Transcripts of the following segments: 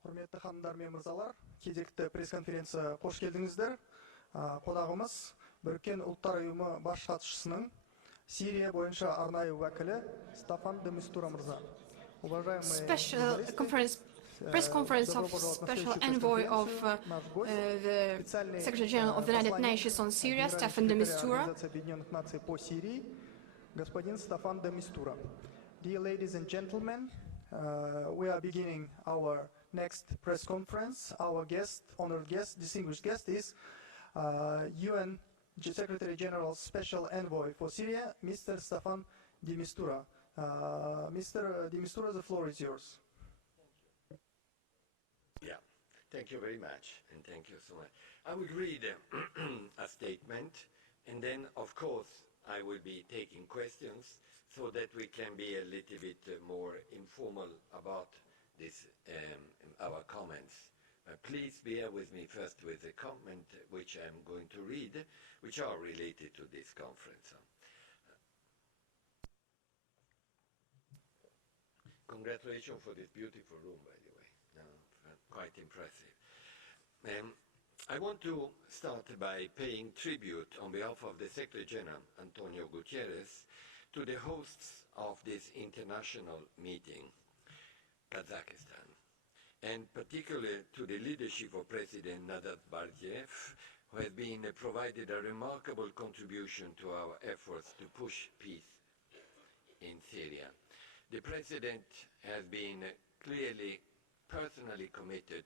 Құрметті ханымдар мен мырзалар, кезекті пресс-конференция қош келдіңіздер. Қонағымыз Біріккен Ұлттар ұйымы бас хатшысының Сирия бойынша арнайы өкілі Стаффан де Мистура мырза. Press conference of Special Envoy of the Secretary General of the United Nations on Syria, Staffan de Mistura. Господин Стаффан де Мистура. Dear ladies and gentlemen, we are beginning our next press conference. Our guest, honored guest, distinguished guest is UN Secretary General Special Envoy for Syria, Mr. Staffan de Mistura. Mr. de Mistura, the floor is yours. Yeah, thank you very much, and thank you so much. I will read a statement, and then, of course, I will be taking questions so that we can be a little bit more informal about this, our comments. Please bear with me first with the comment which I'm going to read, which are related to this conference. Congratulations for this beautiful room, by the way. Quite impressive. I want to start by paying tribute on behalf of the Secretary General, Antonio Gutierrez, to the hosts of this international meeting, Kazakhstan, and particularly to the leadership of President Nazarbayev, who has been provided a remarkable contribution to our efforts to push peace in Syria. The President has been clearly personally committed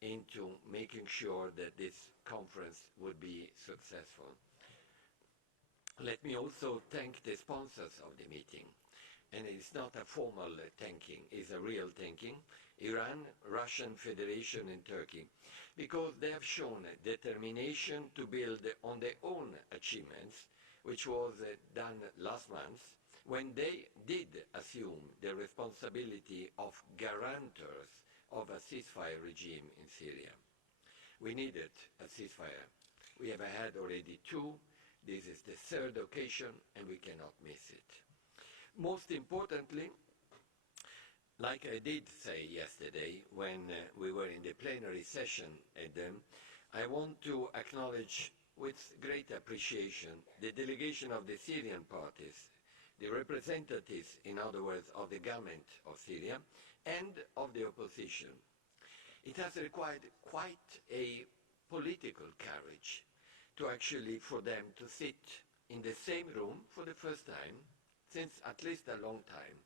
into making sure that this conference would be successful. Let me also thank the sponsors of the meeting. And it's not a formal thanking, it's a real thanking. Iran, Russian Federation and Turkey, because they have shown determination to build on their own achievements, which was done last month, when they did assume the responsibility of guarantors of a ceasefire regime in Syria. We needed a ceasefire. We have had already two. This is the third occasion, and we cannot miss it. Most importantly, like I did say yesterday when we were in the plenary session at them, I want to acknowledge with great appreciation the delegation of the Syrian parties, the representatives, in other words, of the government of Syria and of the opposition. It has required quite a political courage to actually for them to sit in the same room for the first time since at least a long time,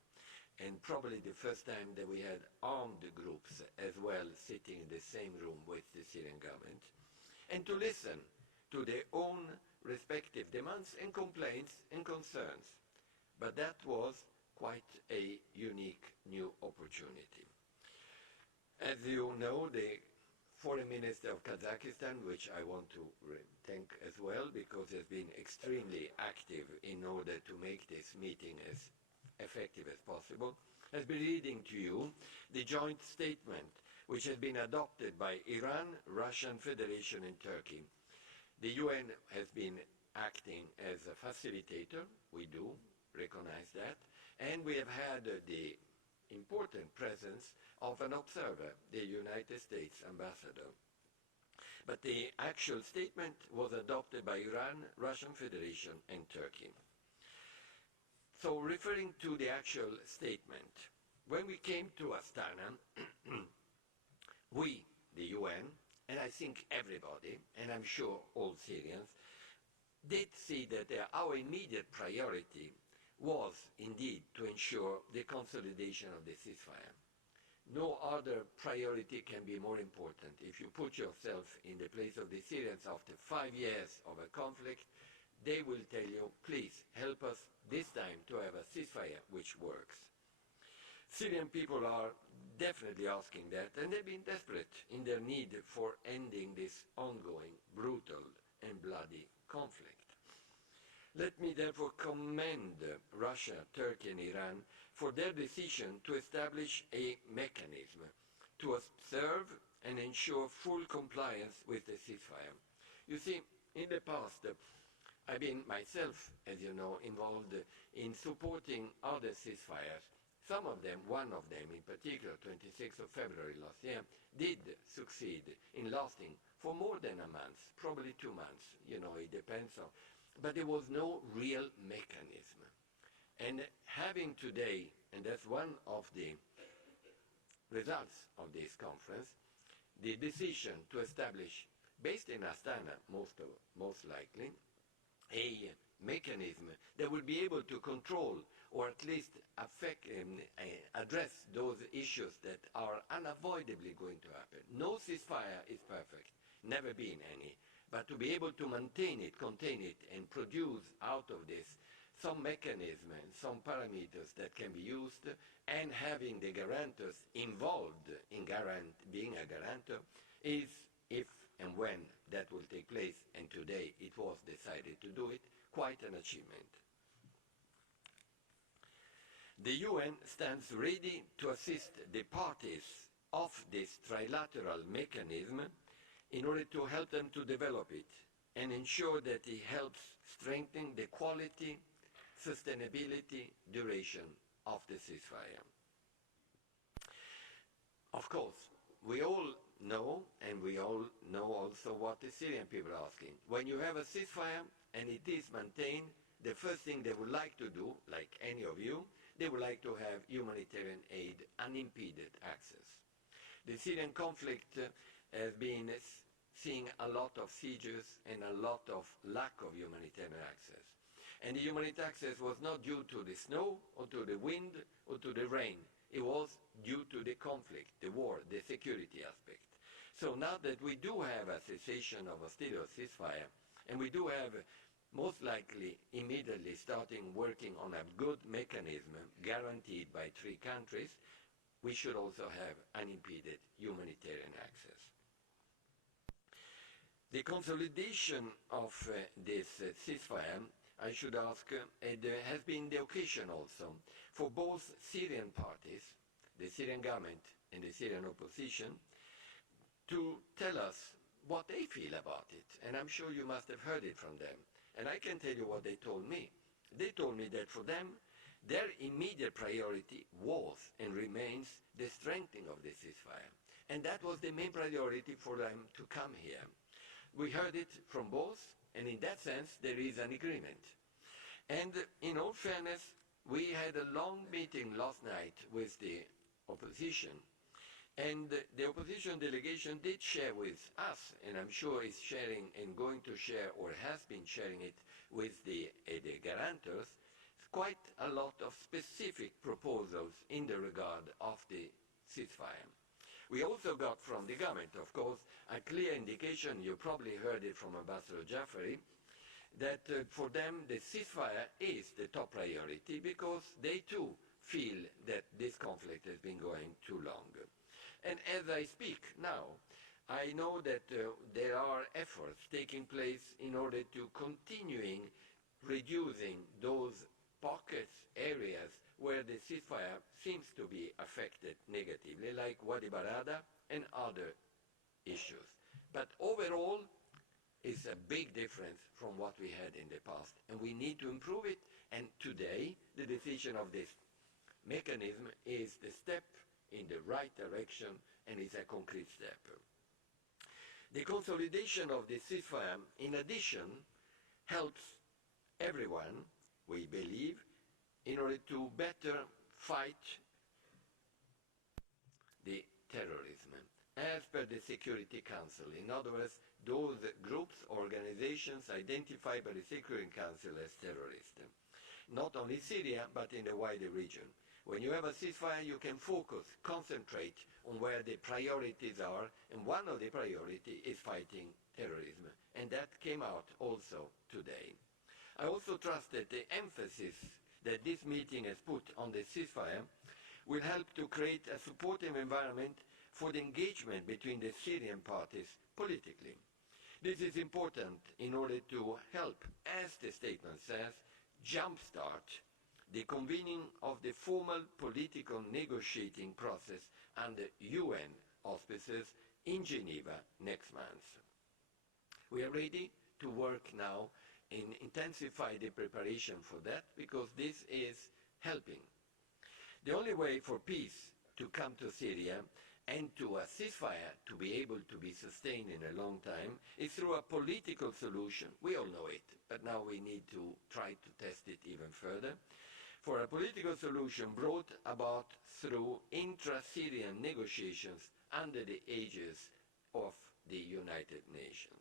and probably the first time that we had armed groups as well sitting in the same room with the Syrian government, and to listen to their own respective demands and complaints and concerns. But that was quite a unique new opportunity. As you know, the Foreign Minister of Kazakhstan, which I want to thank as well because he has been extremely active in order to make this meeting as effective as possible, has been reading to you the joint statement which has been adopted by Iran, Russian Federation and Turkey. The UN has been acting as a facilitator, we do recognize that, and we have had the important presence of an observer, the United States ambassador. But the actual statement was adopted by Iran, Russian Federation and Turkey. So referring to the actual statement, when we came to Astana, we, the UN, and I think everybody, and I'm sure all Syrians, did see that our immediate priority was indeed to ensure the consolidation of the ceasefire. No other priority can be more important. If you put yourself in the place of the Syrians after 5 years of a conflict, they will tell you, please help us this time to have a ceasefire which works. Syrian people are definitely asking that, and they've been desperate in their need for ending this ongoing, brutal and bloody conflict. Let me therefore commend Russia, Turkey and Iran for their decision to establish a mechanism to observe and ensure full compliance with the ceasefire. You see, in the past, I've been myself, as you know, involved in supporting other ceasefires, some of them, one of them in particular, 26th of February last year, did succeed in lasting for more than a month, probably 2 months, you know, it depends on, but there was no real mechanism. And having today, and that's one of the results of this conference, the decision to establish, based in Astana most likely, a mechanism that will be able to control or at least address those issues that are unavoidably going to happen. No ceasefire is perfect, never been any, but to be able to maintain it, contain it, and produce out of this some mechanism and some parameters that can be used, and having the guarantors involved in being a guarantor is, if and when that will take place, and today it was decided to do it, quite an achievement. The UN stands ready to assist the parties of this trilateral mechanism in order to help them to develop it and ensure that it helps strengthen the quality, sustainability, duration of the ceasefire. Of course, we all know, and we all know also what the Syrian people are asking. When you have a ceasefire and it is maintained, the first thing they would like to do, like any of you, they would like to have humanitarian aid unimpeded access. The Syrian conflict has been seeing a lot of sieges and a lot of lack of humanitarian access. And the humanitarian access was not due to the snow or to the wind or to the rain. It was due to the conflict, the war, the security aspect. So now that we do have a cessation of hostility or ceasefire, and we do have most likely immediately starting working on a good mechanism guaranteed by 3 countries, we should also have unimpeded humanitarian access. The consolidation of this ceasefire, I should ask, has been the occasion also for both Syrian parties, the Syrian government and the Syrian opposition, to tell us what they feel about it. And I'm sure you must have heard it from them. And I can tell you what they told me. They told me that for them, their immediate priority was and remains the strengthening of the ceasefire. And that was the main priority for them to come here. We heard it from both, and in that sense, there is an agreement. And in all fairness, we had a long meeting last night with the opposition, and the opposition delegation did share with us, and I'm sure is sharing and going to share or has been sharing it with the guarantors, quite a lot of specific proposals in the regard of the ceasefire. We also got from the government, of course, a clear indication, you probably heard it from Ambassador Jaffari, that for them the ceasefire is the top priority because they too feel that this conflict has been going too long. And as I speak now, I know that there are efforts taking place in order to continuing reducing those pockets, areas where the ceasefire seems to be affected negatively, like Wadi Barada and other issues. But overall, it's a big difference from what we had in the past, and we need to improve it, and today the decision of this mechanism is the step in the right direction and is a concrete step. The consolidation of the ceasefire, in addition, helps everyone, we believe, in order to better fight the terrorism, as per the Security Council. In other words, those groups, organizations identified by the Security Council as terrorists. Not only Syria, but in the wider region. When you have a ceasefire, you can focus, concentrate on where the priorities are, and one of the priorities is fighting terrorism. And that came out also today. I also trust that the emphasis that this meeting has put on the ceasefire will help to create a supportive environment for the engagement between the Syrian parties politically. This is important in order to help, as the statement says, jumpstart the convening of the formal political negotiating process under UN auspices in Geneva next month. We are ready to work now and intensify the preparation for that because this is helping. The only way for peace to come to Syria and to a ceasefire to be able to be sustained in a long time is through a political solution. We all know it, but now we need to try to test it even further. For a political solution brought about through intra-Syrian negotiations under the aegis of the United Nations.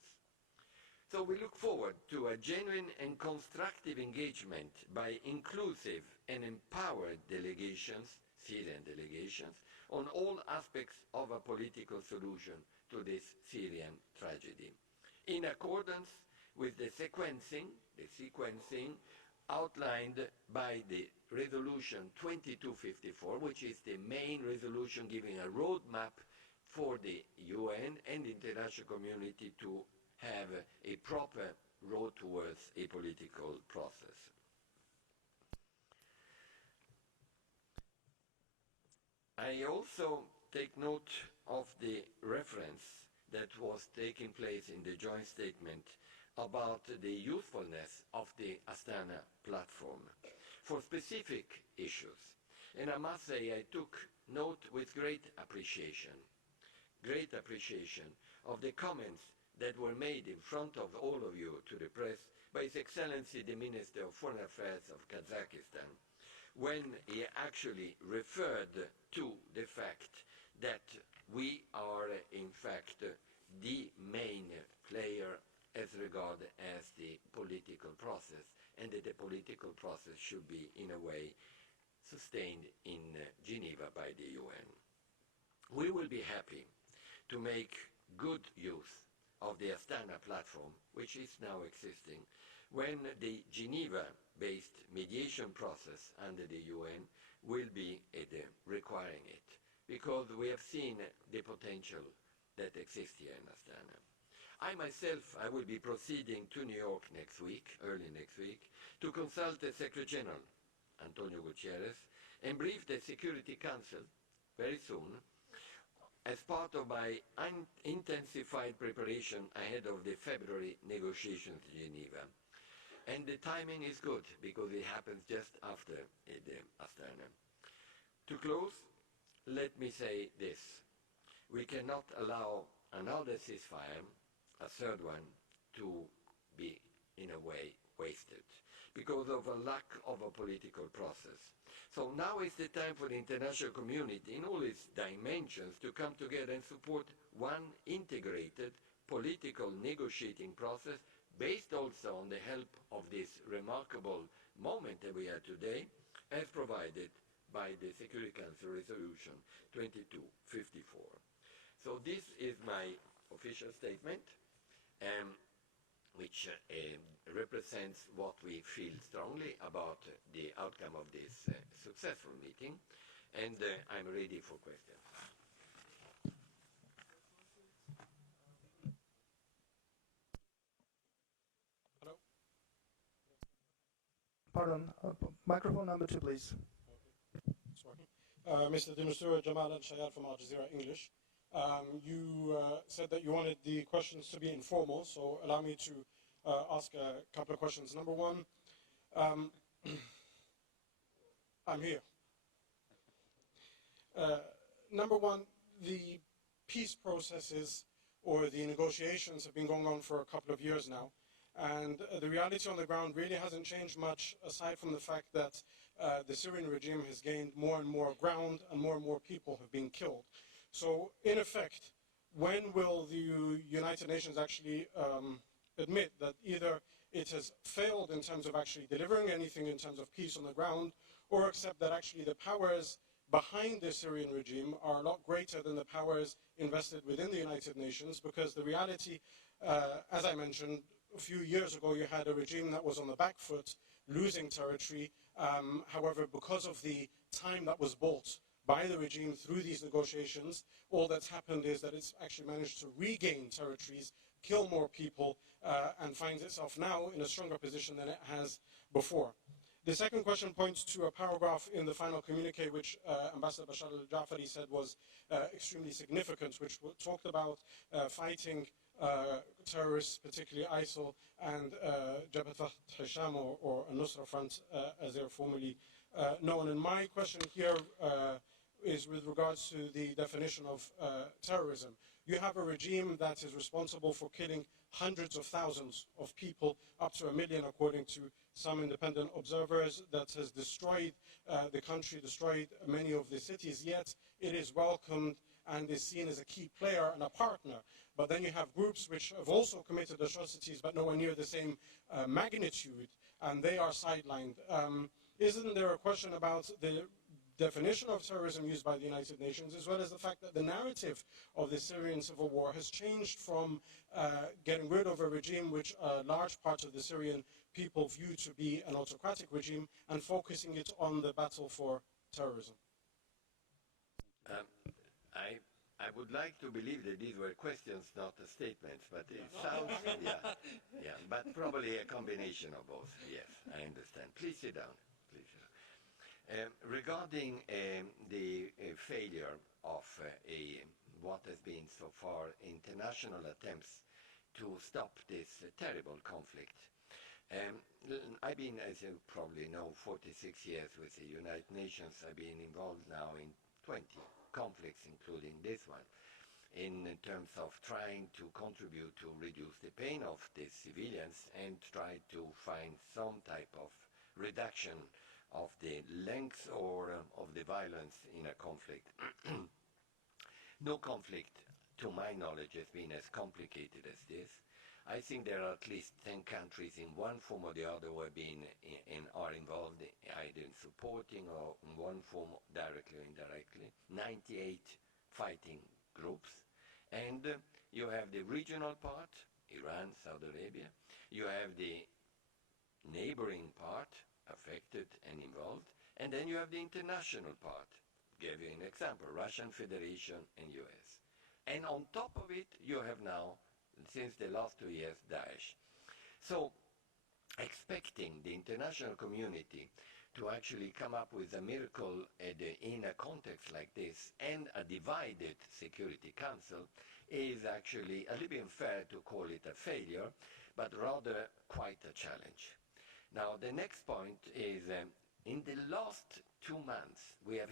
So we look forward to a genuine and constructive engagement by inclusive and empowered delegations, Syrian delegations, on all aspects of a political solution to this Syrian tragedy, in accordance with the sequencing outlined by the Resolution 2254, which is the main resolution giving a roadmap for the UN and the international community to have a proper road towards a political process. I also take note of the reference that was taking place in the joint statement about the usefulness of the Astana platform for specific issues. And I must say I took note with great appreciation of the comments that were made in front of all of you to the press by His Excellency the Minister of Foreign Affairs of Kazakhstan, when he actually referred to the fact that we are in fact the main player as regard as the political process, and that the political process should be in a way sustained in Geneva by the UN. We will be happy to make good use of the Astana platform, which is now existing, when the Geneva-based mediation process under the UN will be requiring it, because we have seen the potential that exists here in Astana. I myself, I will be proceeding to New York next week, early next week, to consult the Secretary General, Antonio Gutierrez, and brief the Security Council very soon as part of my intensified preparation ahead of the February negotiations in Geneva. And the timing is good because it happens just after the Astana. To close, let me say this. We cannot allow another ceasefire, a third one, to be in a way wasted because of a lack of a political process. So now is the time for the international community in all its dimensions to come together and support one integrated political negotiating process based also on the help of this remarkable moment that we are today, as provided by the Security Council Resolution 2254. So this is my official statement, which represents what we feel strongly about the outcome of this successful meeting, and I'm ready for questions. Hello? Pardon, microphone number 2, please. Sorry. Mr. Mistoury Jamal and Shayad from Al Jazeera English. You said that you wanted the questions to be informal, so allow me to ask a couple of questions. Number one, I'm here. Number one, the peace processes or the negotiations have been going on for a couple of years now, and the reality on the ground really hasn't changed much aside from the fact that the Syrian regime has gained more and more ground and more people have been killed. So, in effect, when will the United Nations actually admit that either it has failed in terms of actually delivering anything in terms of peace on the ground, or accept that actually the powers behind the Syrian regime are a lot greater than the powers invested within the United Nations? Because the reality, as I mentioned, a few years ago you had a regime that was on the back foot, losing territory. However, because of the time that was bought by the regime through these negotiations, all that's happened is that it's actually managed to regain territories, kill more people, and finds itself now in a stronger position than it has before. The second question points to a paragraph in the final communique which Ambassador Bashar al-Jafari said was extremely significant, which talked about fighting terrorists, particularly ISIL and Jabhat al-Hisham or Al-Nusra Front, as they're formally known. And my question here is with regards to the definition of terrorism. You have a regime that is responsible for killing hundreds of thousands of people, up to 1 million according to some independent observers, that has destroyed the country, destroyed many of the cities, yet it is welcomed and is seen as a key player and a partner. But then you have groups which have also committed atrocities but nowhere near the same magnitude, and they are sidelined. Isn't there a question about the definition of terrorism used by the United Nations, as well as the fact that the narrative of the Syrian civil war has changed from getting rid of a regime which a large part of the Syrian people view to be an autocratic regime and focusing it on the battle for terrorism? I would like to believe that these were questions, not statements, but it sounds, yeah, but probably a combination of both. Yes, I understand. Please sit down. Please sit down. Regarding the failure of what has been so far international attempts to stop this terrible conflict. I've been, as you probably know, 46 years with the United Nations. I've been involved now in 20 conflicts, including this one, in terms of trying to contribute to reduce the pain of the civilians and try to find some type of reduction of the length or of the violence in a conflict. No conflict, to my knowledge, has been as complicated as this. I think there are at least 10 countries in one form or the other who have been are involved either in supporting or in one form directly or indirectly. 98 fighting groups. And you have the regional part, Iran, Saudi Arabia. You have the neighboring part, affected and involved. And then you have the international part. Give you an example, Russian Federation and US. And on top of it, you have now, since the last 2 years, Daesh. So expecting the international community to actually come up with a miracle in a context like this and a divided Security Council is actually a little bit unfair to call it a failure, but rather quite a challenge. Now, the next point is in the last 2 months, we have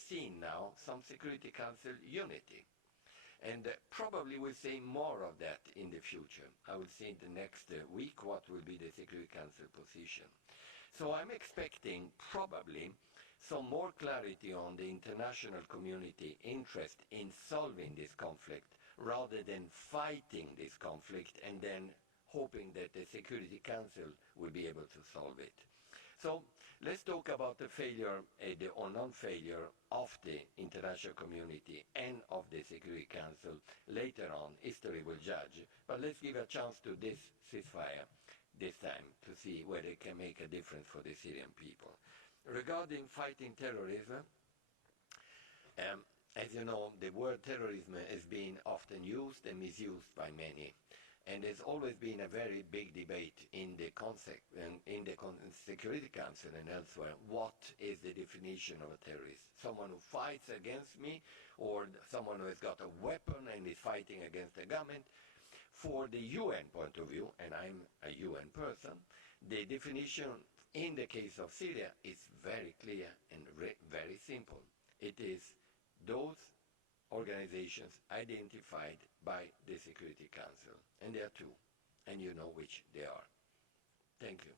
seen now some Security Council unity. And probably we'll see more of that in the future. I will see in the next week what will be the Security Council position. So I'm expecting probably some more clarity on the international community interest in solving this conflict rather than fighting this conflict and then hoping that the Security Council will be able to solve it. So let's talk about the failure or non-failure of the international community and of the Security Council. Later on, history will judge. But let's give a chance to this ceasefire this time to see whether it can make a difference for the Syrian people. Regarding fighting terrorism, as you know, the word terrorism has been often used and misused by many. And there's always been a very big debate in the concept and in the Security Council and elsewhere. What is the definition of a terrorist? Someone who fights against me, or someone who has got a weapon and is fighting against the government? For the UN point of view, and I'm a UN person, the definition in the case of Syria is very clear and very simple. It is those organizations identified by the Security Council. And there are 2, and you know which they are. Thank you.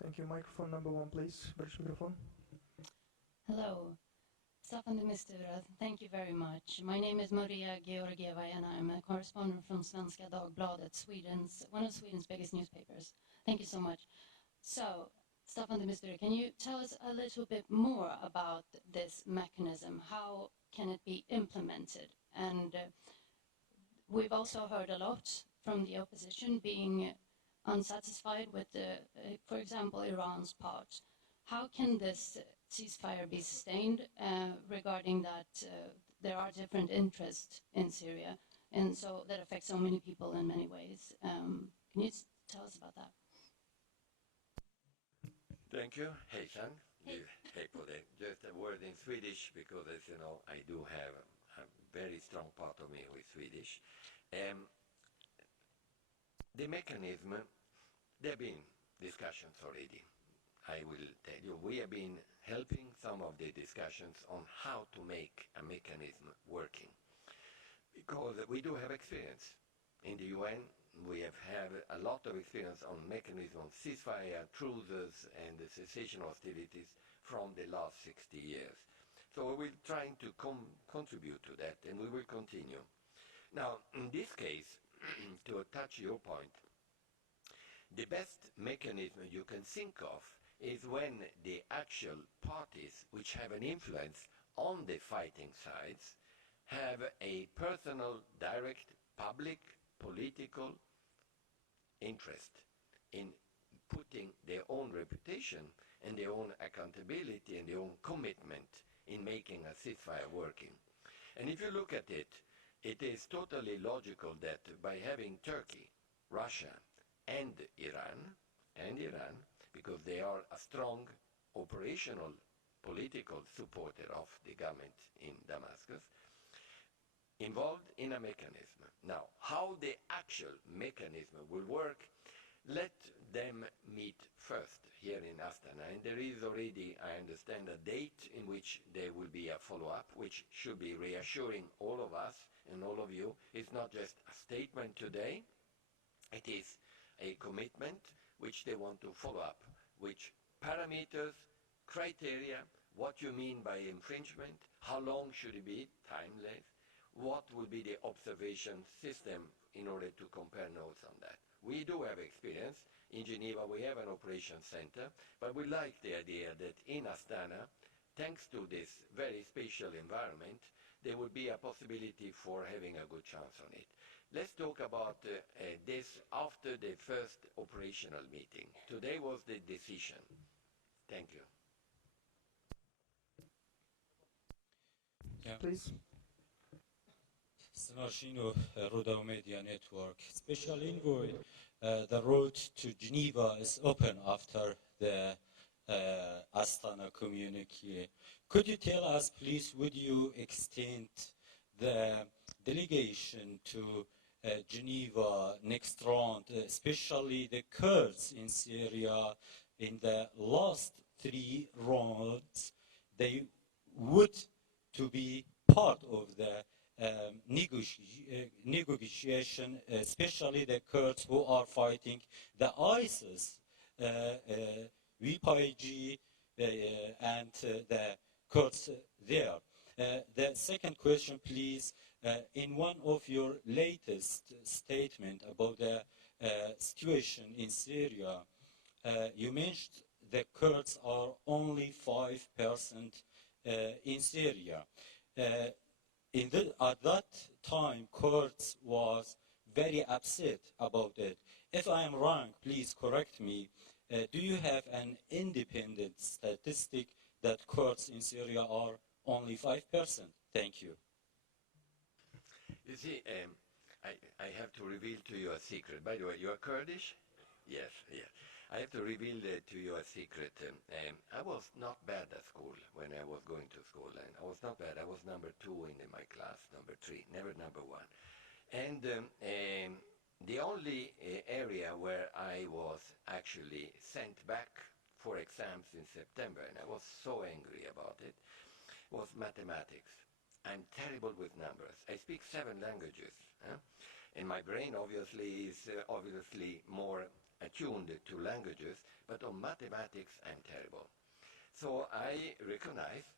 Thank you. Microphone number 1, please. British microphone. Hello. Staffan de Mistura, thank you very much. My name is Maria Georgieva and I'm a correspondent from Svenska Dagbladet, one of Sweden's biggest newspapers. Thank you so much. So, Staffan de Mistura, can you tell us a little bit more about this mechanism? How can it be implemented? And we've also heard a lot from the opposition being unsatisfied with, for example, Iran's part. How can this ceasefire be sustained regarding that there are different interests in Syria, and so that affects so many people in many ways? Can you tell us about that? Thank you. Hejsan. Hej på dig. Just a word in Swedish, because as you know, I do have a very strong part of me who is Swedish. The mechanism, there have been discussions already I will tell you, we have been helping some of the discussions on how to make a mechanism working. Because we do have experience. In the UN, we have had a lot of experience on mechanism of ceasefire, truces, and the cessation of hostilities from the last 60 years. So we're trying to contribute to that, and we will continue. Now, in this case, to touch your point, the best mechanism you can think of is when the actual parties which have an influence on the fighting sides have a personal, direct, public, political interest in putting their own reputation and their own accountability and their own commitment in making a ceasefire working. And if you look at it, it is totally logical that by having Turkey, Russia, and Iran, because they are a strong operational political supporter of the government in Damascus, involved in a mechanism. Now, how the actual mechanism will work, let them meet first here in Astana. And there is already, I understand, a date in which there will be a follow-up, which should be reassuring all of us and all of you. It's not just a statement today. It is a commitment which they want to follow up, which parameters, criteria, what you mean by infringement, how long should it be, time length, what will be the observation system in order to compare notes on that. We do have experience. In Geneva we have an operations center, but we like the idea that in Astana, thanks to this very special environment, there would be a possibility for having a good chance on it. Let's talk about this after the first operational meeting. Today was the decision. Thank you. Yeah. Please. Snashino Roda Media Network. Special envoy, the road to Geneva is open after the Astana communique. Could you tell us, please, would you extend the delegation to Geneva next round, especially the Kurds in Syria? In the last 3 rounds, they would to be part of the negotiation, especially the Kurds who are fighting the ISIS, YPG, and the Kurds there. The second question, please. In one of your latest statement about the situation in Syria, you mentioned the Kurds are only 5% in Syria. At that time, Kurds was very upset about it. If I am wrong, please correct me. Do you have an independent statistic that Kurds in Syria are only 5%? Thank you. You see, I have to reveal to you a secret. By the way, you are Kurdish? Yes, yes. I have to reveal to you a secret. I was not bad at school when I was going to school. And I was not bad. I was number 2 in my class, number 3, never number 1. And the only area where I was actually sent back for exams in September, and I was so angry about it, was mathematics. I'm terrible with numbers. I speak 7 languages. And my brain obviously is more attuned to languages, but on mathematics I'm terrible. So I recognized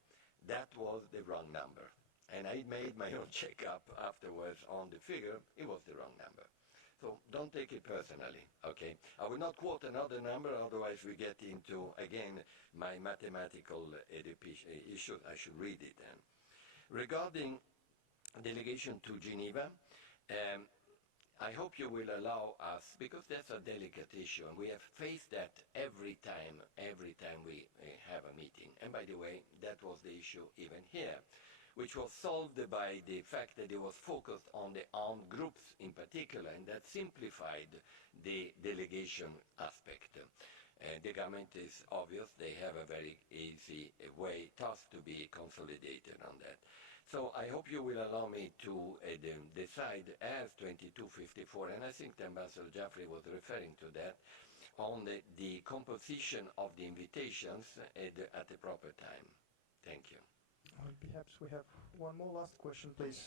that was the wrong number. And I made my own checkup afterwards on the figure. It was the wrong number. So don't take it personally, okay? I will not quote another number, otherwise we get into, again, my mathematical issues. I should read it then. Regarding delegation to Geneva, I hope you will allow us, because that's a delicate issue, and we have faced that every time we have a meeting. And by the way, that was the issue even here, which was solved by the fact that it was focused on the armed groups in particular, and that simplified the delegation aspect. The government is obvious, they have a very easy task to be consolidated on that. So I hope you will allow me to decide as 2254, and I think the Ambassador Jaffrey was referring to that, on the composition of the invitations at the proper time. Thank you. Perhaps we have one more last question, please.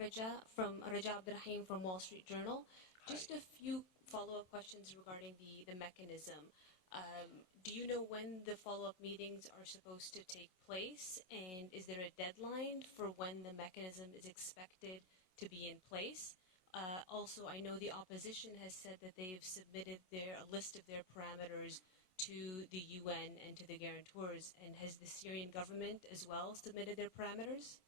Raja Abdurrahim from Wall Street Journal. Just a few follow-up questions regarding the mechanism. Do you know when the follow-up meetings are supposed to take place, and is there a deadline for when the mechanism is expected to be in place? Also, I know the opposition has said that they've submitted a list of their parameters to the UN and to the guarantors, and has the Syrian government as well submitted their parameters?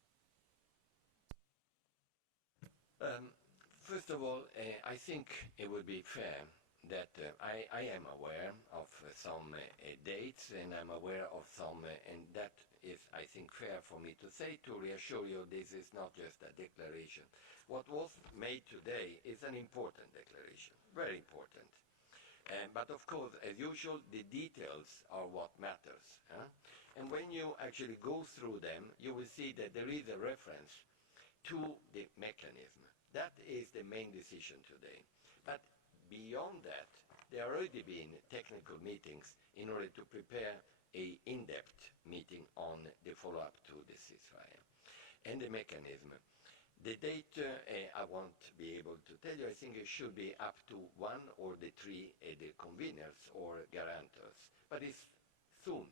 First of all, I think it would be fair that I am aware of some dates, and I'm aware of some, and that is, I think, fair for me to say, to reassure you this is not just a declaration. What was made today is an important declaration, very important. But of course, as usual, the details are what matters. And when you actually go through them, you will see that there is a reference to the mechanism. That is the main decision today. But beyond that, there have already been technical meetings in order to prepare an in-depth meeting on the follow-up to the ceasefire and the mechanism. The date, I won't be able to tell you. I think it should be up to one or the three the conveners or guarantors. But it's soon,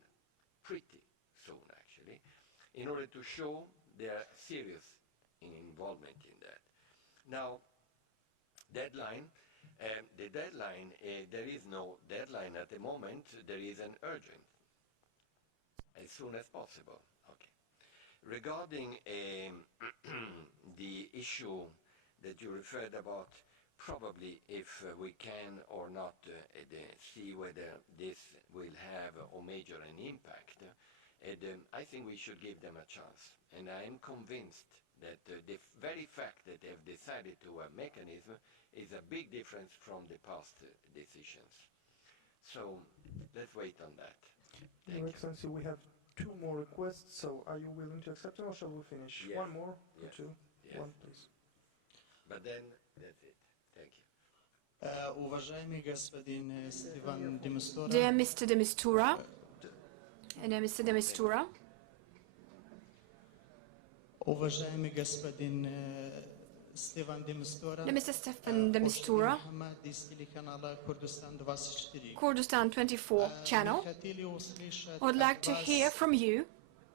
pretty soon actually, in order to show their serious involvement in that. Now, deadline, the deadline, there is no deadline at the moment. There is an urgent, as soon as possible. Okay. Regarding the issue that you referred about, probably if we can or not see whether this will have or major an impact, I think we should give them a chance. And I am convinced that the very fact that they have decided to a mechanism is a big difference from the past decisions. So let's wait on that. Your Excellency, we have two more requests, so are you willing to accept them, or shall we finish? Yes. One more or Yes. two? Yes. One, please. But then that's it. Thank you. Уважаемый господин Стефан де Мистура, Dear Mr. de Mistura, Mr. de Mistura, уважаемый господин Стефан де Мистура, dear Mr. Stefan de Mistura, Хамад из телеканала Курдистан 24. Kurdistan 24 channel. Хотели услышать I would like to hear from you,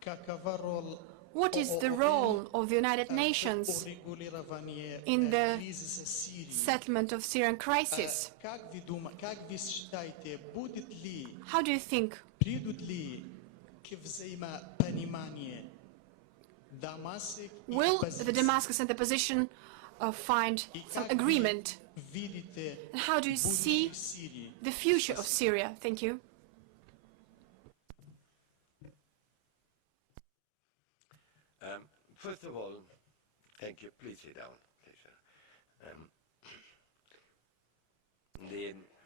какова роль what is the role of the United Nations урегулирования in the кризиса Сирии? settlement of Syrian crisis? Как вы считаете, будет ли, How do you think придут ли к взаимопониманию Дамаск и will the оппозиция? Damascus and the opposition find some agreement? Видите And how do you see будущее Сирии? the future of Syria? Thank you. First of all, thank you. Please sit down.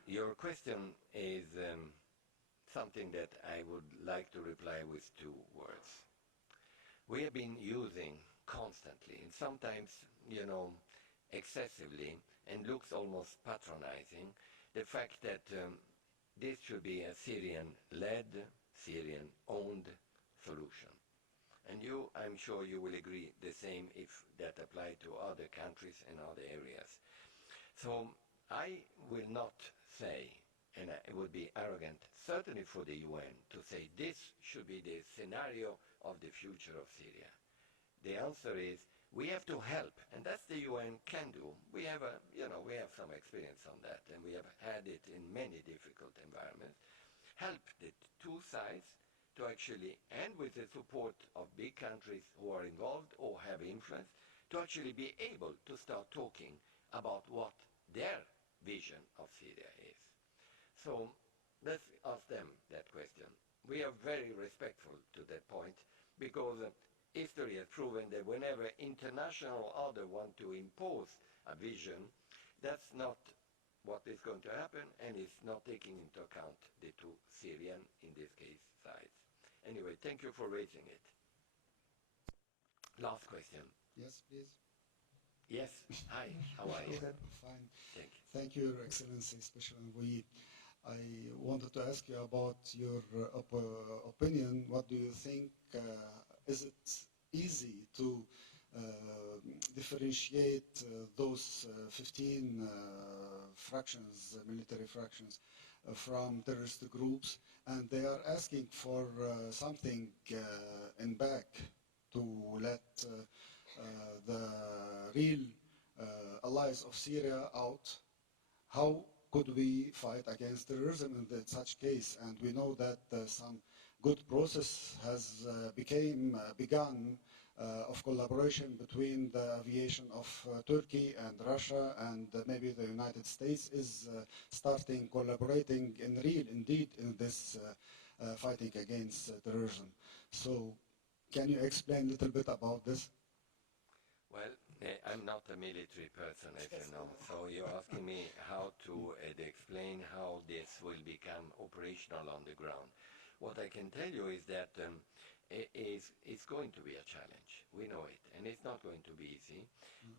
Your question is something that I would like to reply with two words. We have been using constantly, and sometimes, excessively, and looks almost patronizing, the fact that this should be a Syrian-led, Syrian-owned solution. And I'm sure you will agree the same if that applied to other countries and other areas. So I will not say, and it would be arrogant, certainly for the UN, to say this should be the scenario of the future of Syria. The answer is we have to help, and that's the UN can do. We have we have some experience on that, and we have had it in many difficult environments. Help the two sides to actually, and with the support of big countries who are involved or have influence, to actually be able to start talking about what their vision of Syria is. So let's ask them that question. We are very respectful to that point because history has proven that whenever international order want to impose a vision, that's not what is going to happen, and it's not taking into account the two Syrian, in this case, sides. Anyway, thank you for raising it. Last question. Yes, please. Yes. Hi. How are you? Go ahead. Fine. Thank you. Thank you, Your Excellency, Special Envoy. I wanted to ask you about your opinion. What do you think? Is it easy to differentiate those 15 fractions, military fractions, from terrorist groups? And they are asking for something in back to let the real allies of Syria out. How could we fight against terrorism in such case? And we know that some good process has begun of collaboration between the aviation of Turkey and Russia, and maybe the United States is starting collaborating indeed in this fighting against terrorism. So can you explain a little bit about this? Well, I'm not a military person, as you know, so you're asking me how to explain how this will become operational on the ground. What I can tell you is that it's going to be a challenge. We know it, and it's not going to be easy,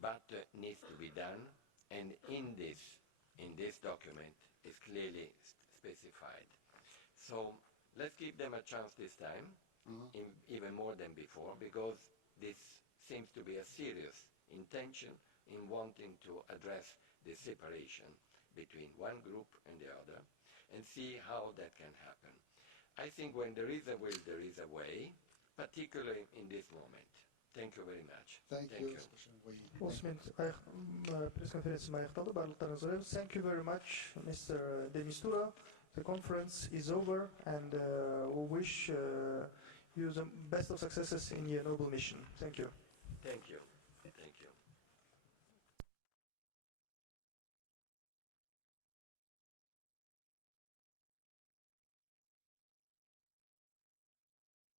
but needs to be done. And in this document is clearly specified. So let's give them a chance this time, even more than before, because this seems to be a serious intention in wanting to address the separation between one group and the other, and see how that can happen. I think when there is a will, there is a way, particularly in this moment. Thank you very much. Thank you. Осымен пресс-конференция аяқталды. Барлықтарыңызға рахмет. Thank you very much, Mr. De Mistura. The conference is over, and we wish you the best of successes in your noble mission. Thank you. Thank you. Thank you.